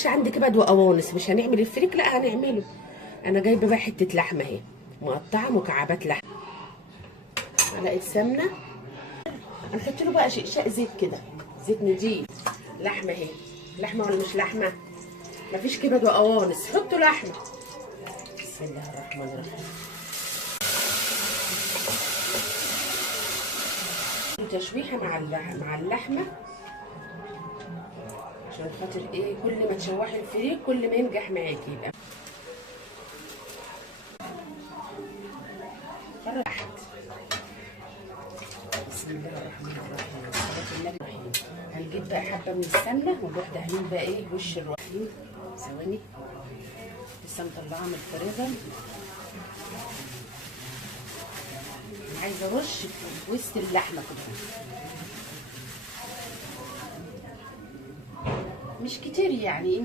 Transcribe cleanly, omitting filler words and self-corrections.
مش عندي كبد وقوانص مش هنعمل الفريك، لا هنعمله. انا جايبه بقى حته لحمه اهي مقطعه مكعبات لحمه، معلقه سمنه، هنحط له بقى شقشاق زيت كده، زيت نضيف. لحمه اهي، لحمه ولا مش لحمه؟ مفيش كبد وقوانص، حطوا لحمه. بسم الله الرحمن الرحيم. تشويحه مع اللحمه عشان خاطر ايه، كل ما تشوحي الفريك كل ما ينجح معاكي. يبقى تحت. بسم الله الرحمن الرحيم، صلاة النبي الرحيم. هنجيب بقى حبه من السمنه ونروح دهنين بقى ايه وش الرحيم. ثواني لسه مطلعه من الفريزر. انا عايزه ارش في وسط اللحمه كده، مش كتير يعني.